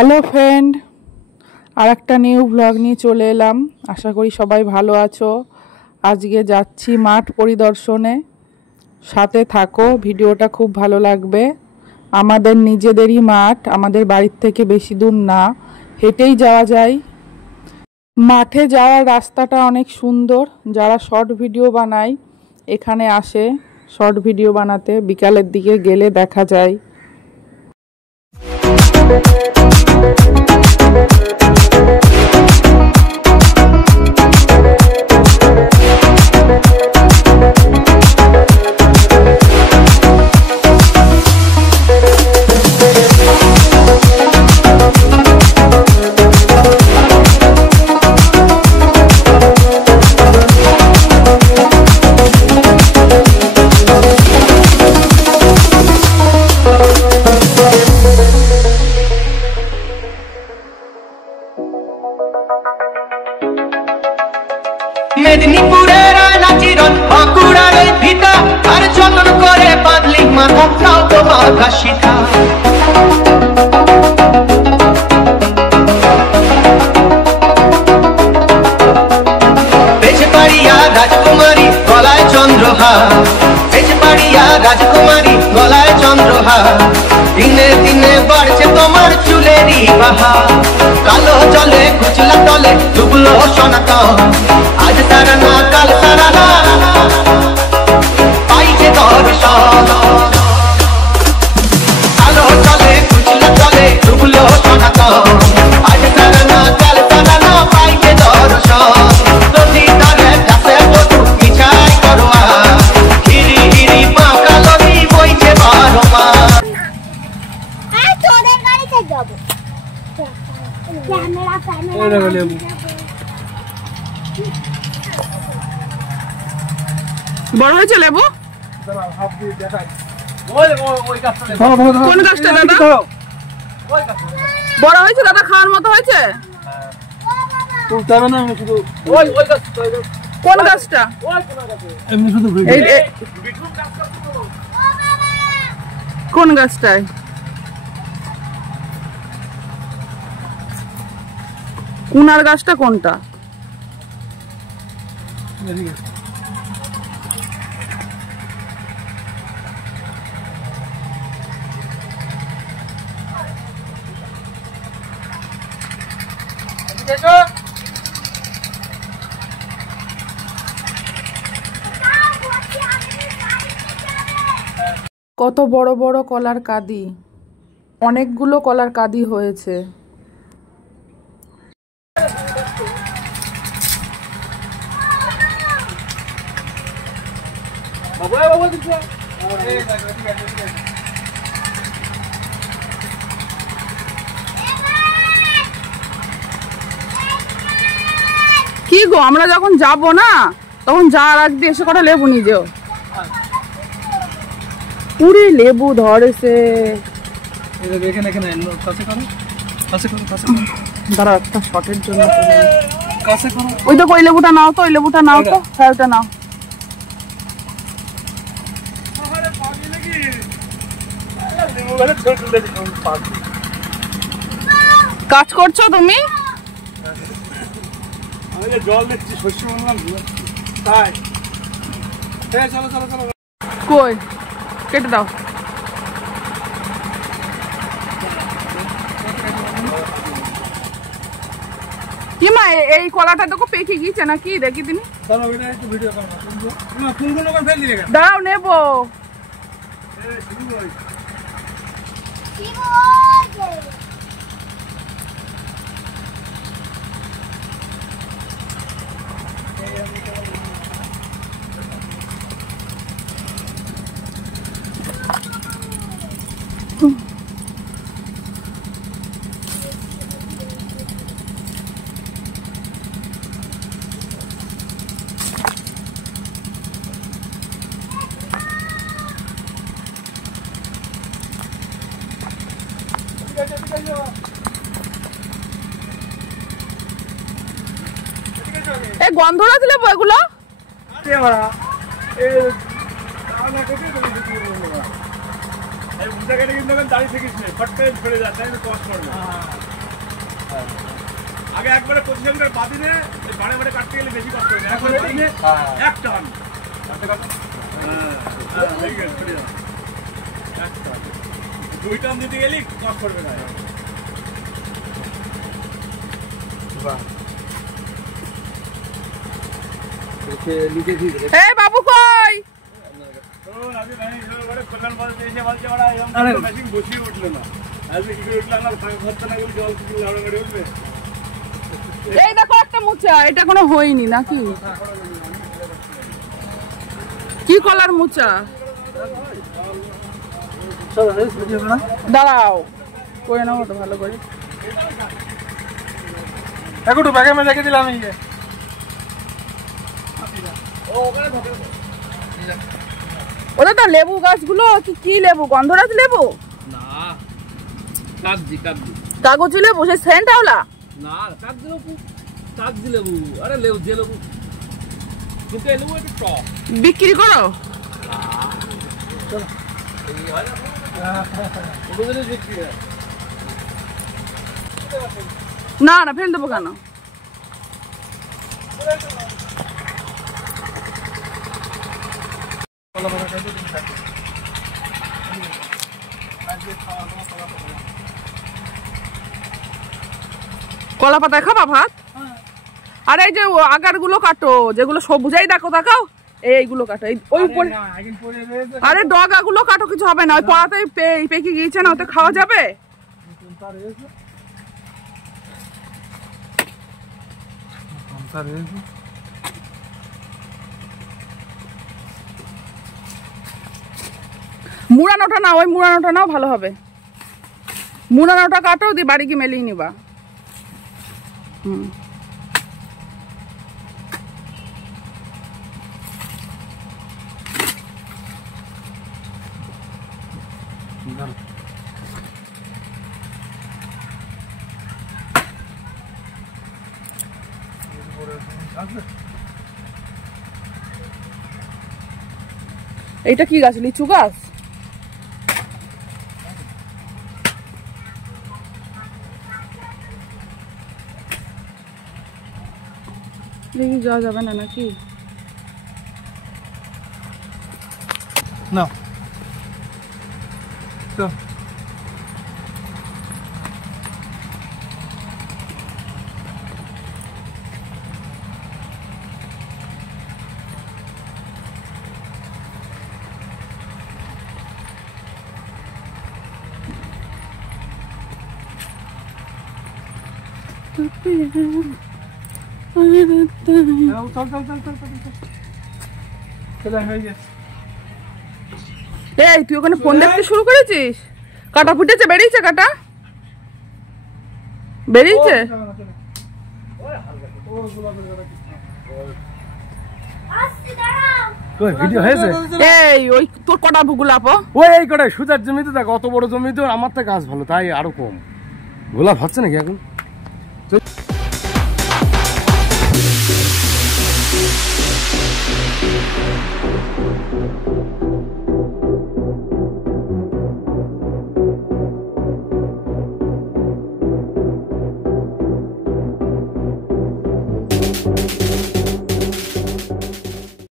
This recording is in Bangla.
হ্যালো ফ্রেন্ড, আর একটা নিউ ব্লগ নিয়ে চলে এলাম। আশা করি সবাই ভালো আছো। আজকে যাচ্ছি মাঠ পরিদর্শনে, সাথে থাকো, ভিডিওটা খুব ভালো লাগবে। আমাদের নিজেদেরই মাঠ, আমাদের বাড়ির থেকে বেশি দূর না, হেঁটেই যাওয়া যায়। মাঠে যাওয়ার রাস্তাটা অনেক সুন্দর। যারা শর্ট ভিডিও বানায় এখানে আসে শর্ট ভিডিও বানাতে, বিকালের দিকে গেলে দেখা যায়। মেদিনীপুরের নাচিরন বাঁকুড়ার ভিটা, আর যতন করে বাঁধলি মাথাটাও তোমার ঘাসিটা। পেছপাড়িয়া রাজকুমারী গলায় চন্দ্রহার, পেছপাড়িয়া রাজকুমারী গলায় চন্দ্রহার। দিনে দিনে বাড়ছে তোমার চুলেরই বাহার, কালো জলে কুচলা তলে ডুবলো সনাতন। আজ তারা না কাল তারা না পাইছে দর্শন, কালো জলে কুচলা তলে ডুবলো সনাতন। আজ তারা না কাল তারা না পাইছে দর্শন। নদী ধারে কাছে বধু মিছাই করোয়া, হিরি হিরি বাঁকা নদী বইছে বারো মাস। বড় হয়েছে লেবু? কোন গাছটা দাদা? বড় হয়েছে দাদা, খাওয়ার মতো হয়েছে? কোন গাছটা? কোন গাছটায়? কুনার গাছটা কোনটা? কত বড় বড় কলার কাঁদি, অনেকগুলো কলার কাঁদি হয়েছে। কি গো, আমরা যখন যাব না তখন যাওয়ার আগে এসে কটা লেবু নিয়ে যেও। পুরি লেবু ধরেছে। দাঁড়া, একটা শটের জন্য ওই তো ওই লেবুটা নাও তো, ওই লেবুটা নাও তো, হ্যাঁ ওটা নাও। কাজ করছো তুমি? জল দিচ্ছি, শস্য বললাম তাই। চলো চলো চলো, কই কেটে দাও। কি মা, এই কলাটা দেখো পেকে গিয়েছে নাকি, দেখি তিনি। দাঁড়াও নেবো। এই গন্ধটা দিলে এগুলো জায়গাটা কিন্তু দাঁড়িয়ে থাকিস না, ফট করে ফেলে যাচ্ছে, কষ্ট করবে। আগে একবারে পজিশন করে বাদিনে বারে বারে কাটতে গেলে বেশি কষ্ট হবে একবারে বাদিনে এক টান দুই টান দিতে গেলি কাজ করবে না এই বাবু কই কল্যাণ বলছে এসে বলছে ওরা মেশিন বসিয়ে উঠলো না আজকে কি করে উঠলাম না খরচা না করলে জল কিছু লাড়াগাড়ি উঠবে এই দেখো একটা মোচা, এটা কোনো হয়নি নাকি? কি কলার মোচা? দাঁড়াও করে নাও ওটা ভালো করে। একটু ব্যাগে মে রেখে দিলাম এই যে ওটা তো লেবু গাছগুলো কি লেবু? গন্ধরাজ লেবু না কাগজি কাগজি লেবু, সে সেন্ট আওলা না কাগজি লেবু আরে লেবু যে লেবু কিন্তু এই লেবু একটু টক বিক্রি করো? না না ফেল দেবো কেন? কলা পাতায় খাবা ভাত? আর এই যে আগার গুলো কাটো, যেগুলো সবুজাই দেখো দেখাও, এইগুলো কাটো। ওই উপরে আরে ডগা গুলো কাটো, কিছু হবে না। ওই পড়াতেই পেকে গিয়েছে না, ওতে খাওয়া যাবে। মুড়ানোটা না, ওই মুড়ানোটা নাও ভালো হবে। মুড়ানোটা কাটো, দিয়ে বাড়ি গিয়ে মেলিয়ে নিবা। এইটা কি গাছ? লিচু গাছ? যাওয়া যাবে না নাকি? না তো এই তুই ওখানে ফোন দেখতে শুরু করেছিস? কাটা ফুটেছে, বেরিয়েছে কাটা বেরিয়েছে। ভিডিও হয়েছে এই ওই তোর কটা গোলাপ? ওই এই কটাই সুতার জমিতে দেখ, অত বড় জমিতে আমার তো গাছ ভালো, তাই আরো কম গোলাপ হচ্ছে নাকি এখন